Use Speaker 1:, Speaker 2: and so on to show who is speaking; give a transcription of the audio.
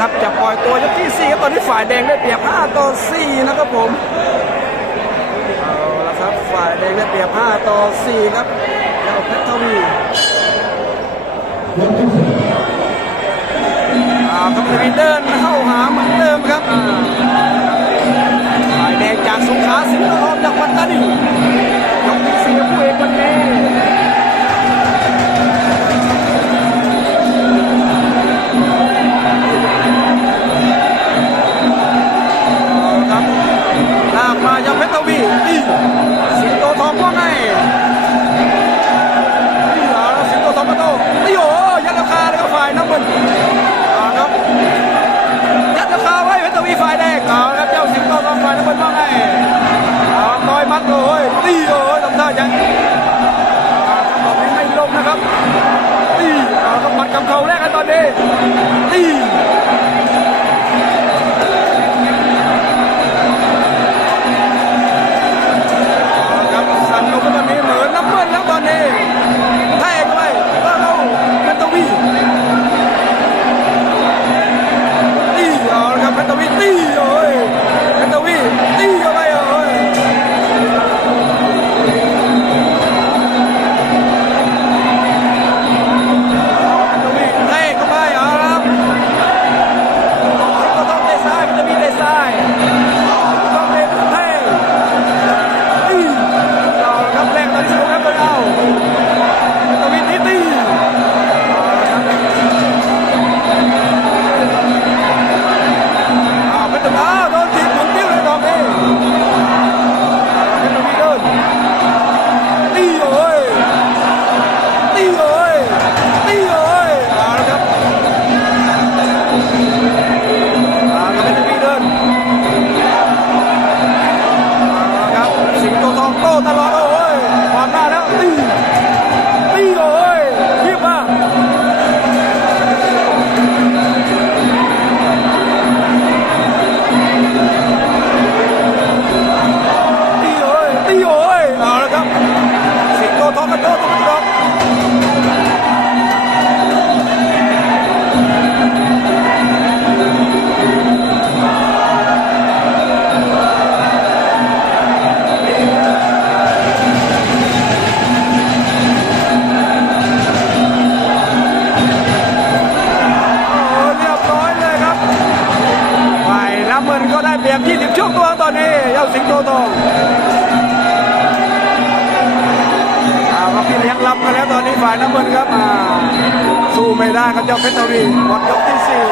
Speaker 1: ครับ จะปล่อยตัวยกที่4ครับตอนนี้ฝ่ายแดงได้เปรียบ5ต่อ4นะครับผมเอาละครับฝ่ายแดงได้เปรียบ5ต่อ4ครับเจ้าเพชรทวีอ่าครับเดินเข้าหาเหมือนเดิมครับ นี่เออทำท่ายัง ก็ได้เปรียบ20ช่วงตัวตอนนี้ยอดสิงโตทองอามาพี่เลี้ยงรับมาแล้วตอนนี้ฝ่ายน้ำเงินครับอาสู้ไม่ได้ครับเจ้าเพชรทวีหมดยกที่สี่